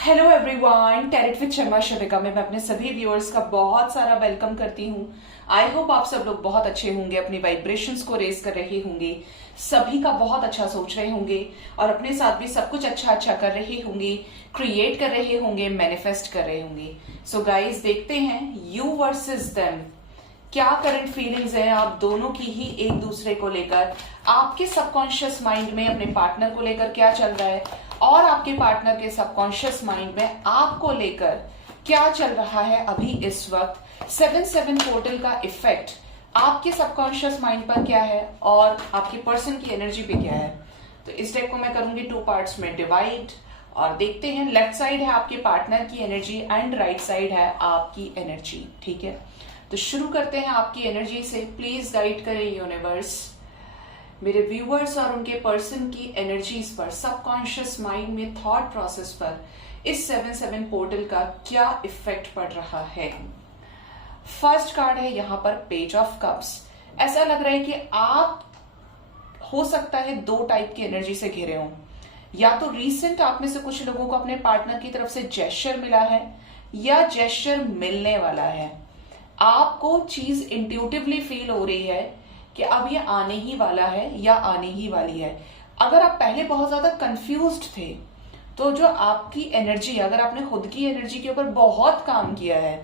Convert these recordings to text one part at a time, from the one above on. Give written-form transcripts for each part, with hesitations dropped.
Hello everyone, tarot with Sharma Shavika में मैं अपने सभी व्यूअर्स का बहुत सारा वेलकम करती हूँ। आई होप आप सब लोग बहुत अच्छे होंगे, अपनी वाइब्रेशंस को रेज कर रहे होंगे, सभी का बहुत अच्छा सोच रहे होंगे और अपने साथ भी सब कुछ अच्छा अच्छा कर रहे होंगे, क्रिएट कर रहे होंगे, मैनिफेस्ट कर रहे होंगे। सो गाइज, देखते हैं यू वर्सेस देम, क्या करंट फीलिंग्स है आप दोनों की ही एक दूसरे को लेकर। आपके सबकॉन्शियस माइंड में अपने पार्टनर को लेकर क्या चल रहा है और आपके पार्टनर के सबकॉन्शियस माइंड में आपको लेकर क्या चल रहा है अभी इस वक्त। 7-7 पोर्टल का इफेक्ट आपके सबकॉन्शियस माइंड पर क्या है और आपके पर्सन की एनर्जी पे क्या है। तो इस डेक को मैं करूंगी 2 पार्ट्स में डिवाइड और देखते हैं। लेफ्ट साइड है आपके पार्टनर की एनर्जी एंड राइट साइड है आपकी एनर्जी। ठीक है, तो शुरू करते हैं आपकी एनर्जी से। प्लीज गाइड करें यूनिवर्स मेरे व्यूअर्स और उनके पर्सन की एनर्जीज पर, सबकॉन्शियस माइंड में, थॉट प्रोसेस पर इस 7-7 पोर्टल का क्या इफेक्ट पड़ रहा है। फर्स्ट कार्ड है यहाँ पर पेज ऑफ कप्स। ऐसा लग रहा है कि आप हो सकता है 2 टाइप की एनर्जी से घिरे हों। या तो रीसेंट आप में से कुछ लोगों को अपने पार्टनर की तरफ से जेस्चर मिला है या जेस्चर मिलने वाला है। आपको चीज इंट्यूटिवली फील हो रही है कि अब ये आने ही वाला है या आने ही वाली है। अगर आप पहले बहुत ज्यादा कंफ्यूज्ड थे तो जो आपकी एनर्जी, अगर आपने खुद की एनर्जी के ऊपर बहुत काम किया है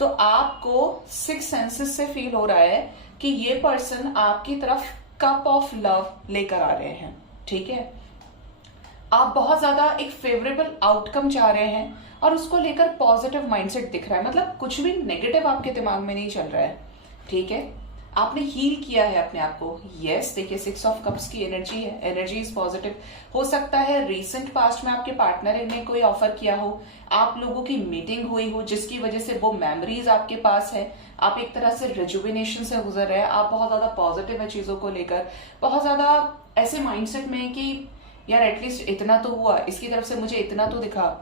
तो आपको 6 सेंसेस से फील हो रहा है कि ये पर्सन आपकी तरफ कप ऑफ लव लेकर आ रहे हैं। ठीक है, आप बहुत ज्यादा एक फेवरेबल आउटकम चाह रहे हैं और उसको लेकर पॉजिटिव माइंडसेट दिख रहा है। मतलब कुछ भी नेगेटिव आपके दिमाग में नहीं चल रहा है। ठीक है, आपने हील किया है अपने आप को। यस, देखिए 6 ऑफ कप्स की एनर्जी है, एनर्जी इज पॉजिटिव। हो सकता है रिसेंट पास्ट में आपके पार्टनर ने कोई ऑफर किया हो, आप लोगों की मीटिंग हुई हो जिसकी वजह से वो मेमोरीज आपके पास है। आप एक तरह से रिजुविनेशन से गुजर रहे हैं। आप बहुत ज्यादा पॉजिटिव है चीजों को लेकर, बहुत ज्यादा ऐसे माइंडसेट में कि यार एटलीस्ट इतना तो हुआ, इसकी तरफ से मुझे इतना तो दिखा।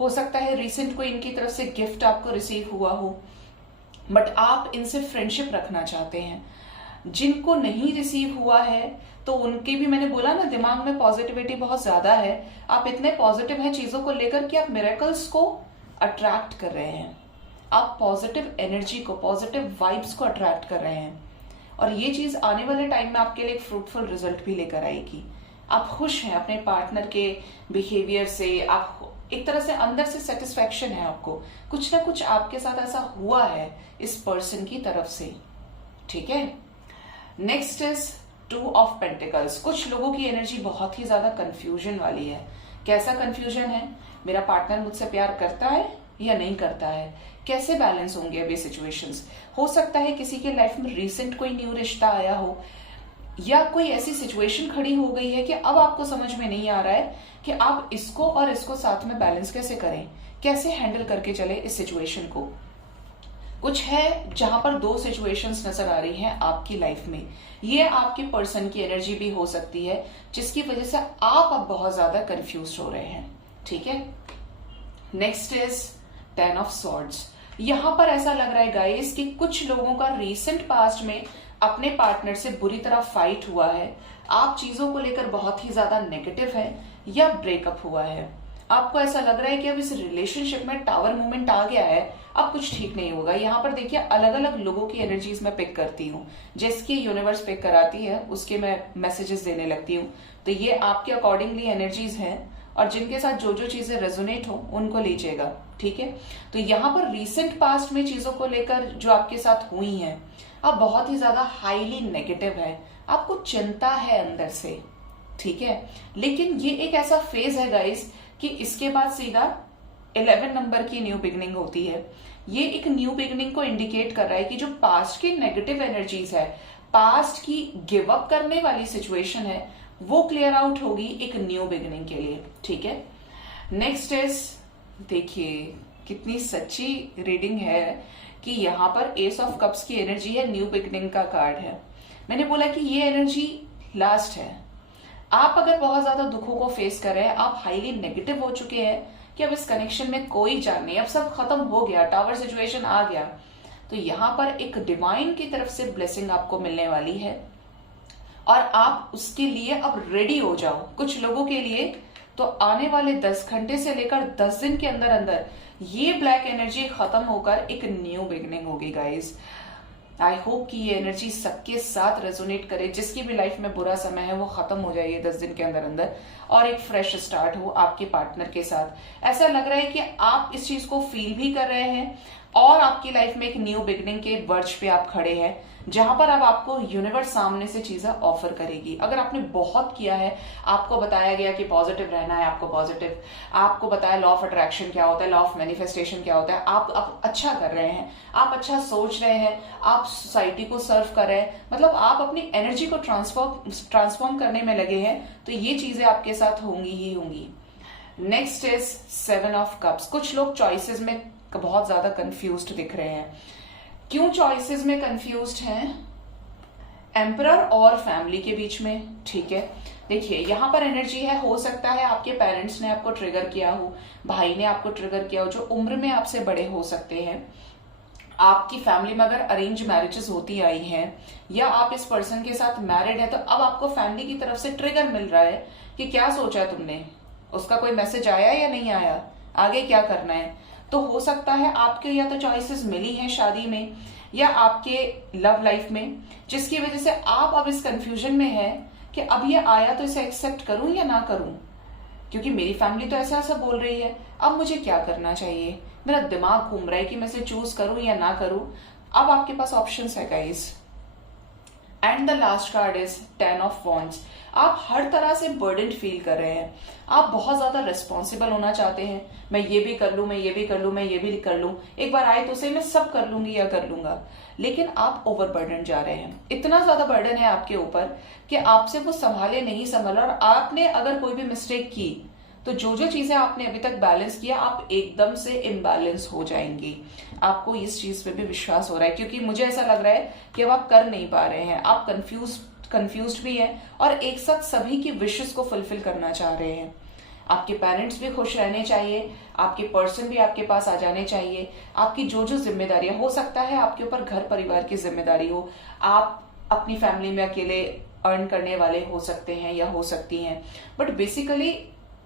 हो सकता है रिसेंट कोई इनकी तरफ से गिफ्ट आपको रिसीव हुआ हो, बट आप इनसे फ्रेंडशिप रखना चाहते हैं। जिनको नहीं रिसीव हुआ है तो उनके भी, मैंने बोला ना, दिमाग में पॉजिटिविटी बहुत ज्यादा है। आप इतने पॉजिटिव हैं चीजों को लेकर कि आप मिरेकल्स को अट्रैक्ट कर रहे हैं। आप पॉजिटिव एनर्जी को, पॉजिटिव वाइब्स को अट्रैक्ट कर रहे हैं और ये चीज आने वाले टाइम में आपके लिए एक फ्रूटफुल रिजल्ट भी लेकर आएगी। आप खुश हैं अपने पार्टनर के बिहेवियर से, आप एक तरह से अंदर से सेटिस्फेक्शन है आपको, कुछ ना कुछ आपके साथ ऐसा हुआ है इस पर्सन की तरफ से। ठीक है, नेक्स्ट इज 2 ऑफ पेंटिकल्स। कुछ लोगों की एनर्जी बहुत ही ज्यादा कंफ्यूजन वाली है। कैसा कंफ्यूजन है? मेरा पार्टनर मुझसे प्यार करता है या नहीं करता है, कैसे बैलेंस होंगे अब ये सिचुएशंस। हो सकता है किसी के लाइफ में रिसेंट कोई न्यू रिश्ता आया हो या कोई ऐसी सिचुएशन खड़ी हो गई है कि अब आपको समझ में नहीं आ रहा है कि आप इसको और इसको साथ में बैलेंस कैसे करें, कैसे हैंडल करके चले इस सिचुएशन को। कुछ है जहां पर 2 सिचुएशंस नजर आ रही हैं आपकी लाइफ में। ये आपके पर्सन की एनर्जी भी हो सकती है जिसकी वजह से आप अब बहुत ज्यादा कंफ्यूज हो रहे हैं। ठीक है, नेक्स्ट इज 10 ऑफ सॉर्ड्स। यहां पर ऐसा लग रहा है गाइस कि कुछ लोगों का रीसेंट पास्ट में अपने पार्टनर से बुरी तरह फाइट हुआ है। आप चीजों को लेकर बहुत ही ज्यादा नेगेटिव है या ब्रेकअप हुआ है। आपको ऐसा लग रहा है कि अब इस रिलेशनशिप में टावर मूवमेंट आ गया है, अब कुछ ठीक नहीं होगा। यहाँ पर देखिए अलग अलग लोगों की एनर्जीज मैं पिक करती हूँ, जिसकी यूनिवर्स पिक कराती है उसके मैं मैसेजेस देने लगती हूँ। तो ये आपके अकॉर्डिंगली एनर्जीज हैं और जिनके साथ जो जो चीजें रेजोनेट हो उनको लीजिएगा। ठीक है, तो यहाँ पर रीसेंट पास्ट में चीजों को लेकर जो आपके साथ हुई हैं, आप बहुत ही ज्यादा हाईली नेगेटिव है, आपको चिंता है अंदर से। ठीक है, लेकिन ये एक ऐसा फेज है गाइस कि इसके बाद सीधा 11 नंबर की न्यू बिगनिंग होती है। ये एक न्यू बिगनिंग को इंडिकेट कर रहा है कि जो पास्ट की नेगेटिव एनर्जीज है, पास्ट की गिव अप करने वाली सिचुएशन है, वो क्लियर आउट होगी एक न्यू बिगनिंग के लिए। ठीक है, नेक्स्ट इज, देखिए कितनी सच्ची रीडिंग है कि यहाँ पर एस ऑफ कप्स की एनर्जी है, न्यू बिगनिंग का कार्ड है। मैंने बोला कि ये एनर्जी लास्ट है। आप अगर बहुत ज्यादा दुखों को फेस कर रहे हैं, आप हाईली नेगेटिव हो चुके हैं कि अब इस कनेक्शन में कोई जान नहीं, अब सब खत्म हो गया, टावर सिचुएशन आ गया, तो यहाँ पर एक डिवाइन की तरफ से ब्लेसिंग आपको मिलने वाली है और आप उसके लिए अब रेडी हो जाओ। कुछ लोगों के लिए तो आने वाले 10 घंटे से लेकर 10 दिन के अंदर अंदर ये ब्लैक एनर्जी खत्म होकर एक न्यू बिगनिंग होगी गाइस। आई होप कि ये एनर्जी सबके साथ रेजोनेट करे, जिसकी भी लाइफ में बुरा समय है वो खत्म हो जाए ये 10 दिन के अंदर अंदर, और एक फ्रेश स्टार्ट हो आपके पार्टनर के साथ। ऐसा लग रहा है कि आप इस चीज को फील भी कर रहे हैं और आपकी लाइफ में एक न्यू बिगनिंग के वर्ज पे आप खड़े हैं, जहां पर अब आपको यूनिवर्स सामने से चीजें ऑफर करेगी। अगर आपने बहुत किया है, आपको बताया गया कि पॉजिटिव रहना है, आपको बताया लॉ ऑफ अट्रैक्शन क्या होता है, लॉ ऑफ मैनिफेस्टेशन क्या होता है, आप अच्छा कर रहे हैं, आप अच्छा सोच रहे हैं, आप सोसाइटी को सर्व कर रहे हैं, मतलब आप अपनी एनर्जी को ट्रांसफॉर्म करने में लगे हैं, तो ये चीजें आपके साथ होंगी ही होंगी। Next is 7 of cups. कुछ लोग चॉइसेस में बहुत ज्यादा कंफ्यूज्ड दिख रहे हैं। क्यों चॉइसेस में कंफ्यूज्ड हैं? एम्परर और फैमिली के बीच में, ठीक है। देखिए यहां पर एनर्जी है, हो सकता है आपके पेरेंट्स ने आपको ट्रिगर किया हो, भाई ने आपको ट्रिगर किया हो, जो उम्र में आपसे बड़े हो सकते हैं। आपकी फैमिली में अगर अरेंज मैरिजेस होती आई हैं, या आप इस पर्सन के साथ मैरिड है, तो अब आपको फैमिली की तरफ से ट्रिगर मिल रहा है कि क्या सोचा तुमने, उसका कोई मैसेज आया या नहीं आया, आगे क्या करना है। तो हो सकता है आपके या तो चॉइसेस मिली हैं शादी में या आपके लव लाइफ में, जिसकी वजह से आप अब इस कंफ्यूजन में है कि अब ये आया तो इसे एक्सेप्ट करूं या ना करूं, क्योंकि मेरी फैमिली तो ऐसा ऐसा बोल रही है, अब मुझे क्या करना चाहिए, मेरा दिमाग घूम रहा है कि मैं इसे चूज करूं या ना करूं। अब आपके पास ऑप्शंस है guys. And the last card is 10 of wands. आप हर तरह से बर्डन फील कर रहे हैं, आप बहुत ज्यादा रिस्पॉन्सिबल होना चाहते हैं, मैं ये भी कर लूं, मैं ये भी कर लूं, मैं ये भी कर लूं, एक बार आए तो उसे मैं सब कर लूंगी या कर लूंगा, लेकिन आप ओवर बर्डन जा रहे हैं। इतना ज्यादा बर्डन है आपके ऊपर कि आपसे वो संभाले नहीं संभाला, और आपने अगर कोई भी मिस्टेक की तो जो जो चीजें आपने अभी तक बैलेंस किया, आप एकदम से इम्बैलेंस हो जाएंगी। आपको इस चीज पे भी विश्वास हो रहा है, क्योंकि मुझे ऐसा लग रहा है कि अब आप कर नहीं पा रहे हैं, आप कंफ्यूज्ड भी हैं और एक साथ सभी की विशेस को फुलफिल करना चाह रहे हैं। आपके पेरेंट्स भी खुश रहने चाहिए, आपके पर्सन भी आपके पास आ जाने चाहिए, आपकी जो जो जिम्मेदारियां, हो सकता है आपके ऊपर घर परिवार की जिम्मेदारी हो, आप अपनी फैमिली में अकेले अर्न करने वाले हो सकते हैं या हो सकती हैं, but basically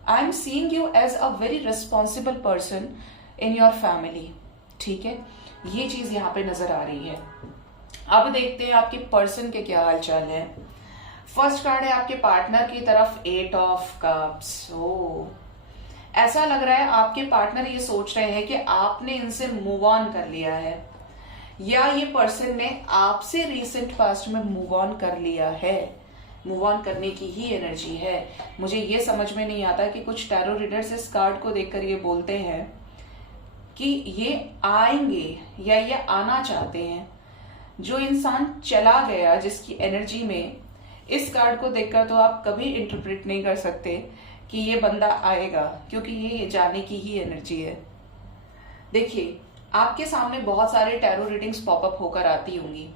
I am seeing you as a very responsible person in your family, ठीक है। ये चीज यहाँ पे नजर आ रही है। अब देखते हैं आपके पर्सन के क्या हालचाल है। फर्स्ट कार्ड है आपके पार्टनर की तरफ 8 ऑफ कप्स। ओ, ऐसा लग रहा है आपके पार्टनर ये सोच रहे हैं कि आपने इनसे मूव ऑन कर लिया है, या ये पर्सन ने आपसे रिसेंट पास्ट में मूव ऑन कर लिया है। मूव ऑन करने की ही एनर्जी है। मुझे ये समझ में नहीं आता कि कुछ टैरो रीडर्स इस कार्ड को देखकर ये बोलते हैं कि ये आएंगे या ये आना चाहते हैं। जो इंसान चला गया, जिसकी एनर्जी में, इस कार्ड को देखकर तो आप कभी इंटरप्रेट नहीं कर सकते कि ये बंदा आएगा, क्योंकि ये जाने की ही एनर्जी है। देखिए आपके सामने बहुत सारे टैरो रीडिंग्स पॉपअप होकर आती होंगी।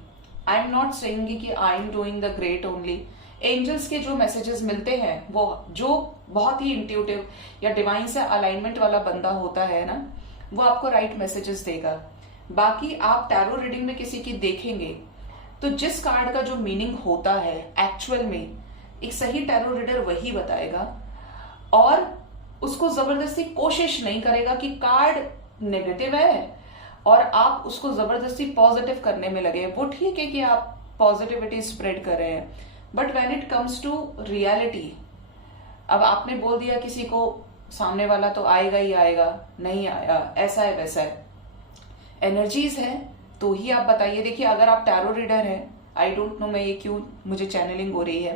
आई एम नॉट सेइंग कि I am doing the great only. Angels के जो मैसेजेस मिलते हैं, वो जो बहुत ही इंट्यूटिव या डिवाइन से अलाइनमेंट वाला बंदा होता है ना, वो आपको राइट मैसेजेस देगा। बाकी आप टैरो रीडिंग में किसी की देखेंगे तो जिस कार्ड का जो मीनिंग होता है एक्चुअल में, एक सही टैरो रीडर वही बताएगा, और उसको जबरदस्ती कोशिश नहीं करेगा कि कार्ड नेगेटिव है और आप उसको जबरदस्ती पॉजिटिव करने में लगे। वो ठीक है कि आप पॉजिटिविटी स्प्रेड कर रहे हैं, but when it comes to reality, अब आपने बोल दिया किसी को, सामने वाला तो आएगा ही आएगा, नहीं आया, ऐसा है वैसा है, एनर्जीज है तो ही आप बताइए। देखिए अगर आप टैरो रीडर हैं, आई डोंट नो मैं ये क्यों मुझे चैनलिंग हो रही है,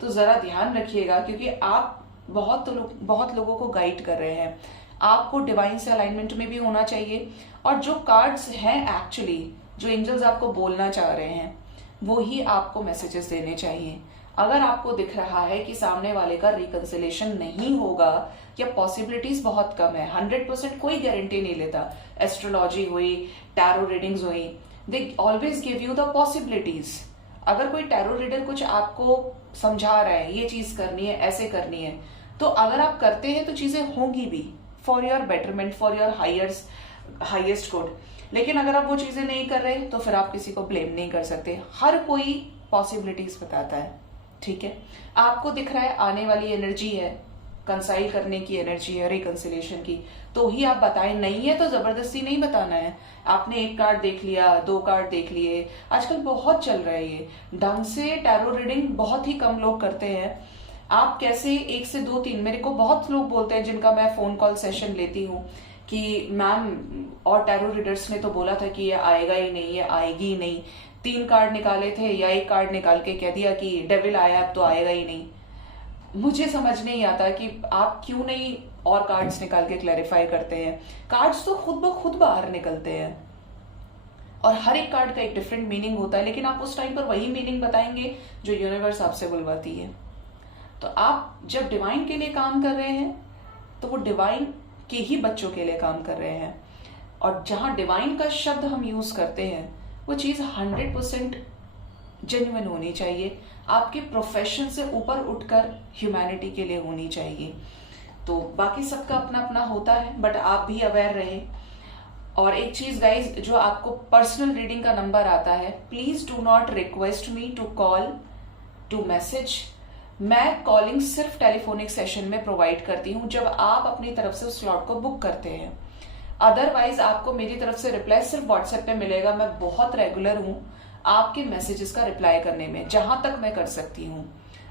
तो जरा ध्यान रखिएगा, क्योंकि आप बहुत लोगों को गाइड कर रहे हैं। आपको डिवाइन से अलाइनमेंट में भी होना चाहिए, और जो कार्ड्स हैं एक्चुअली, जो एंजल्स आपको बोलना चाह रहे हैं, वो ही आपको मैसेजेस देने चाहिए। अगर आपको दिख रहा है कि सामने वाले का रिकंसिलेशन नहीं होगा या पॉसिबिलिटीज बहुत कम है, 100% कोई गारंटी नहीं लेता। एस्ट्रोलॉजी हुई, टैरो रीडिंग्स हुई, they always give you the possibilities. अगर कोई टैरो रीडर कुछ आपको समझा रहा है, ये चीज करनी है, ऐसे करनी है, तो अगर आप करते हैं तो चीजें होंगी भी, for your betterment, for your highest good. लेकिन अगर आप वो चीजें नहीं कर रहे तो फिर आप किसी को ब्लेम नहीं कर सकते। हर कोई पॉसिबिलिटीज बताता है, ठीक है। आपको दिख रहा है आने वाली एनर्जी है, कंसाइल करने की एनर्जी है, रिकंसिलेशन की, तो ही आप बताएं। नहीं है तो जबरदस्ती नहीं बताना है। आपने एक कार्ड देख लिया, 2 कार्ड देख लिए, आजकल बहुत चल रहा है ये। ढंग से टैरो रीडिंग बहुत ही कम लोग करते हैं। आप कैसे 1 से 2 3, मेरे को बहुत लोग बोलते हैं जिनका मैं फोन कॉल सेशन लेती हूँ कि मैम और टैरो रीडर्स ने तो बोला था कि ये आएगा ही नहीं, ये आएगी ही नहीं। 3 कार्ड निकाले थे या 1 कार्ड निकाल के कह दिया कि डेविल आया, अब तो आएगा ही नहीं। मुझे समझ नहीं आता कि आप क्यों नहीं और कार्ड्स निकाल के क्लैरिफाई करते हैं। कार्ड्स तो खुद ब खुद बाहर निकलते हैं और हर एक कार्ड का एक डिफरेंट मीनिंग होता है, लेकिन आप उस टाइम पर वही मीनिंग बताएंगे जो यूनिवर्स आपसे बुलवाती है। तो आप जब डिवाइन के लिए काम कर रहे हैं तो वो डिवाइन के ही बच्चों के लिए काम कर रहे हैं, और जहां डिवाइन का शब्द हम यूज करते हैं वो चीज 100% जेन्युइन होनी चाहिए, आपके प्रोफेशन से ऊपर उठकर ह्यूमैनिटी के लिए होनी चाहिए। तो बाकी सबका अपना अपना होता है, बट आप भी अवेयर रहे। और एक चीज गाइज, जो आपको पर्सनल रीडिंग का नंबर आता है, please do not request me to call, to message. मैं कॉलिंग सिर्फ टेलीफोनिक सेशन में प्रोवाइड करती हूं जब आप अपनी तरफ से उस स्लॉट को बुक करते हैं। अदरवाइज आपको मेरी तरफ से रिप्लाई सिर्फ व्हाट्सएप पे मिलेगा। मैं बहुत रेगुलर हूं आपके मैसेजेस का रिप्लाई करने में, जहां तक मैं कर सकती हूं।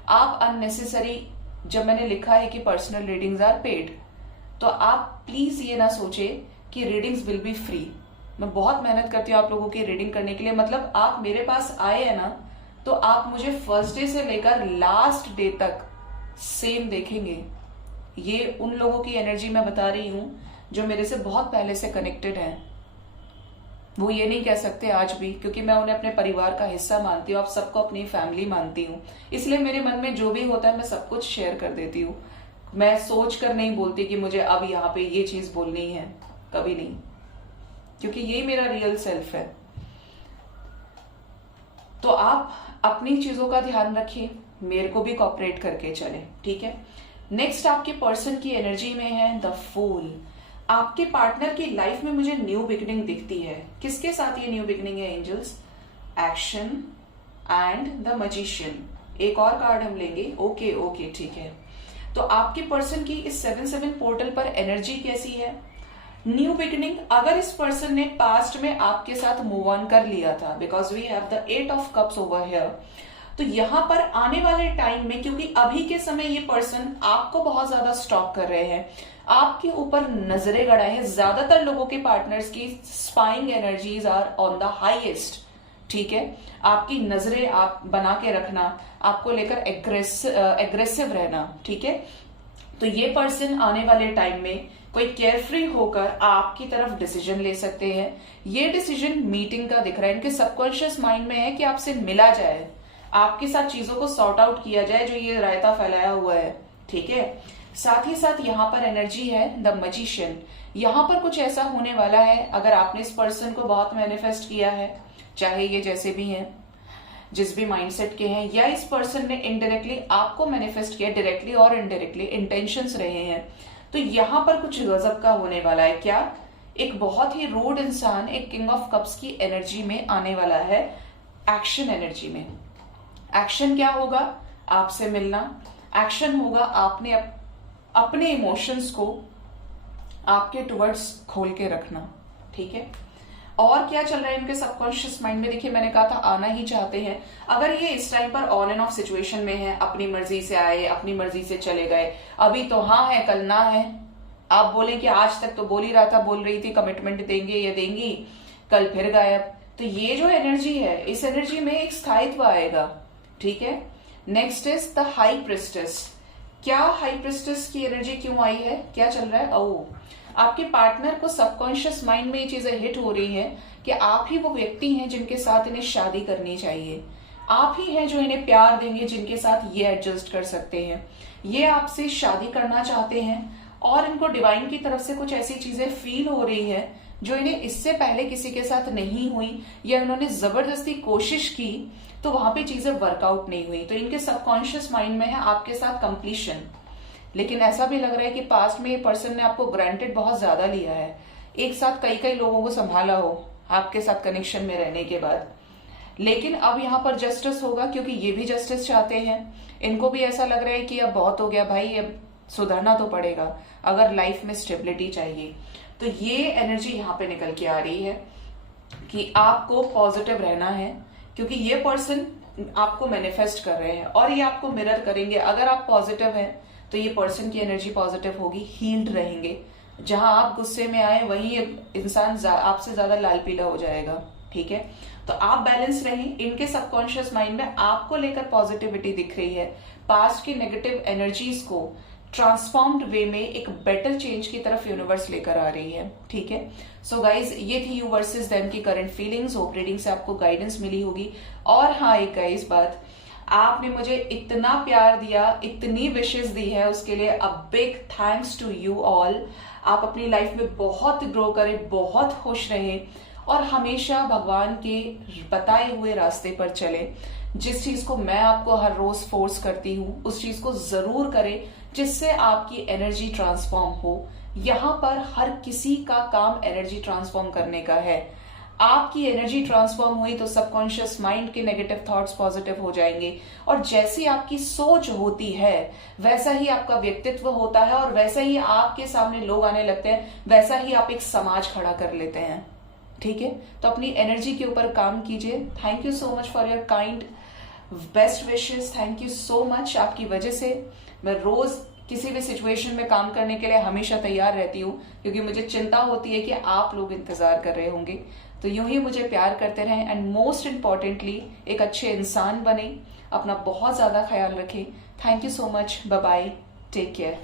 आप अननेसेसरी, जब मैंने लिखा है कि पर्सनल रीडिंग्स आर पेड, तो आप प्लीज ये ना सोचे कि रीडिंग्स विल बी फ्री। मैं बहुत मेहनत करती हूँ आप लोगों की रीडिंग करने के लिए। मतलब आप मेरे पास आए हैं ना, तो आप मुझे फर्स्ट डे से लेकर लास्ट डे तक सेम देखेंगे। ये उन लोगों की एनर्जी मैं बता रही हूं जो मेरे से बहुत पहले से कनेक्टेड हैं। वो ये नहीं कह सकते आज भी, क्योंकि मैं उन्हें अपने परिवार का हिस्सा मानती हूँ, आप सबको अपनी फैमिली मानती हूँ, इसलिए मेरे मन में जो भी होता है मैं सब कुछ शेयर कर देती हूँ। मैं सोच कर नहीं बोलती कि मुझे अब यहाँ पे ये चीज बोलनी है, कभी नहीं, क्योंकि ये मेरा रियल सेल्फ है। तो आप अपनी चीजों का ध्यान रखिए, मेरे को भी कॉपरेट करके चले, ठीक है। नेक्स्ट आपके पर्सन की एनर्जी में है द फूल। आपके पार्टनर की लाइफ में मुझे न्यू बिगिनिंग दिखती है। किसके साथ ये न्यू बिगिनिंग है angels? Action and the magician. एक और कार्ड हम लेंगे। ओके ओके, ठीक है। तो आपके पर्सन की इस 7/7 पोर्टल पर एनर्जी कैसी है? New beginning. अगर इस पर्सन ने पास्ट में आपके साथ मूव ऑन कर लिया था, because we have the 8 of cups over here, तो यहां पर आने वाले टाइम में, क्योंकि अभी के समय ये पर्सन आपको बहुत ज्यादा स्टॉक कर रहे हैं, आपके ऊपर नजरें गड़ाए हैं। ज्यादातर लोगों के पार्टनर्स की spying energies are on the highest, ठीक है। आपकी नजरें आप बना के रखना, आपको लेकर एग्रेसिव रहना, ठीक है। तो ये पर्सन आने वाले टाइम में कोई केयरफ्री होकर आपकी तरफ डिसीजन ले सकते हैं। ये डिसीजन मीटिंग का दिख रहा है। इनके सबकॉन्शियस माइंड में है कि आपसे मिला जाए, आपके साथ चीजों को सॉर्ट आउट किया जाए, जो ये रायता फैलाया हुआ है, ठीक है। साथ ही साथ यहाँ पर एनर्जी है द मैजिशियन। यहाँ पर कुछ ऐसा होने वाला है, अगर आपने इस पर्सन को बहुत मैनिफेस्ट किया है, चाहे ये जैसे भी हैं, जिस भी माइंडसेट के हैं, या इस पर्सन ने इनडायरेक्टली आपको मैनिफेस्ट किया, डायरेक्टली और इनडायरेक्टली इंटेंशंस रहे हैं, तो यहां पर कुछ गजब का होने वाला है। क्या? एक बहुत ही रूड इंसान एक किंग ऑफ कप्स की एनर्जी में आने वाला है, एक्शन एनर्जी में। एक्शन क्या होगा? आपसे मिलना। एक्शन होगा आपने अपने इमोशंस को आपके टुवर्ड्स खोल के रखना, ठीक है। और क्या चल रहा है इनके सबकॉन्शियस माइंड में? देखिए, मैंने कहा था आना ही चाहते हैं। अगर ये इस टाइम पर ऑन एंड ऑफ सिचुएशन में है, अपनी मर्जी से आए, अपनी मर्जी से चले गए, अभी तो हाँ है, कल ना है। आप बोले कि आज तक तो बोल ही रहा था, बोल रही थी कमिटमेंट देंगे या देंगी, कल फिर गायब। तो ये जो एनर्जी है, इस एनर्जी में एक स्थायित्व आएगा, ठीक है। Next is the high priestess. क्या हाई प्रिस्टेस की एनर्जी क्यों आई है? क्या चल रहा है? ओ, आपके पार्टनर को सबकॉन्शियस माइंड में ये चीजें हिट हो रही हैं कि आप ही वो व्यक्ति हैं जिनके साथ इन्हें शादी करनी चाहिए। आप ही हैं जो इन्हें प्यार देंगे, जिनके साथ ये एडजस्ट कर सकते हैं। ये आपसे शादी करना चाहते हैं और इनको डिवाइन की तरफ से कुछ ऐसी चीजें फील हो रही है जो इन्हें इससे पहले किसी के साथ नहीं हुई, या इन्होंने जबरदस्ती कोशिश की तो वहां पे चीजें वर्कआउट नहीं हुई। तो इनके सबकॉन्शियस माइंड में है आपके साथ कंप्लीशन। लेकिन ऐसा भी लग रहा है कि पास्ट में ये पर्सन ने आपको ग्रांटेड बहुत ज्यादा लिया है, एक साथ कई कई लोगों को संभाला हो आपके साथ कनेक्शन में रहने के बाद। लेकिन अब यहाँ पर जस्टिस होगा, क्योंकि ये भी जस्टिस चाहते हैं। इनको भी ऐसा लग रहा है कि अब बहुत हो गया भाई, अब सुधरना तो पड़ेगा अगर लाइफ में स्टेबिलिटी चाहिए। तो ये एनर्जी यहाँ पे निकल के आ रही है कि आपको पॉजिटिव रहना है, क्योंकि ये पर्सन आपको मैनिफेस्ट कर रहे हैं और ये आपको मिरर करेंगे। अगर आप पॉजिटिव हैं तो ये पर्सन की एनर्जी पॉजिटिव होगी, हील्ड रहेंगे। जहां आप गुस्से में आए वही इंसान आपसे ज्यादा लाल पीला हो जाएगा, ठीक है। तो आप बैलेंस रहें। इनके सबकॉन्शियस माइंड में आपको लेकर पॉजिटिविटी दिख रही है। पास्ट की नेगेटिव एनर्जीज को ट्रांसफॉर्म्ड वे में एक बेटर चेंज की तरफ यूनिवर्स लेकर आ रही है, ठीक है। सो गाइज, ये थी यू वर्सेस देम की करंट फीलिंग्स। होप रीडिंग से आपको गाइडेंस मिली होगी। और हाँ, एक गाइज बात, आपने मुझे इतना प्यार दिया, इतनी विशेष दी है, उसके लिए a big thanks to you all. आप अपनी लाइफ में बहुत ग्रो करें, बहुत खुश रहें और हमेशा भगवान के बताए हुए रास्ते पर चले। जिस चीज को मैं आपको हर रोज फोर्स करती हूँ उस चीज को जरूर करें जिससे आपकी एनर्जी ट्रांसफॉर्म हो। यहाँ पर हर किसी का काम एनर्जी ट्रांसफॉर्म करने का है। आपकी एनर्जी ट्रांसफॉर्म हुई तो सबकॉन्शियस माइंड के नेगेटिव थॉट्स पॉजिटिव हो जाएंगे और जैसी आपकी सोच होती है वैसा ही आपका व्यक्तित्व होता है और वैसा ही आपके सामने लोग आने लगते हैं, वैसा ही आप एक समाज खड़ा कर लेते हैं, ठीक है। तो अपनी एनर्जी के ऊपर काम कीजिए। Thank you so much for your kind best wishes. Thank you so much. आपकी वजह से मैं रोज किसी भी सिचुएशन में काम करने के लिए हमेशा तैयार रहती हूँ, क्योंकि मुझे चिंता होती है कि आप लोग इंतजार कर रहे होंगे। तो यूं ही मुझे प्यार करते रहें एंड मोस्ट इंपॉर्टेंटली एक अच्छे इंसान बने। अपना बहुत ज्यादा ख्याल रखें। Thank you so much. Bye bye. Take care.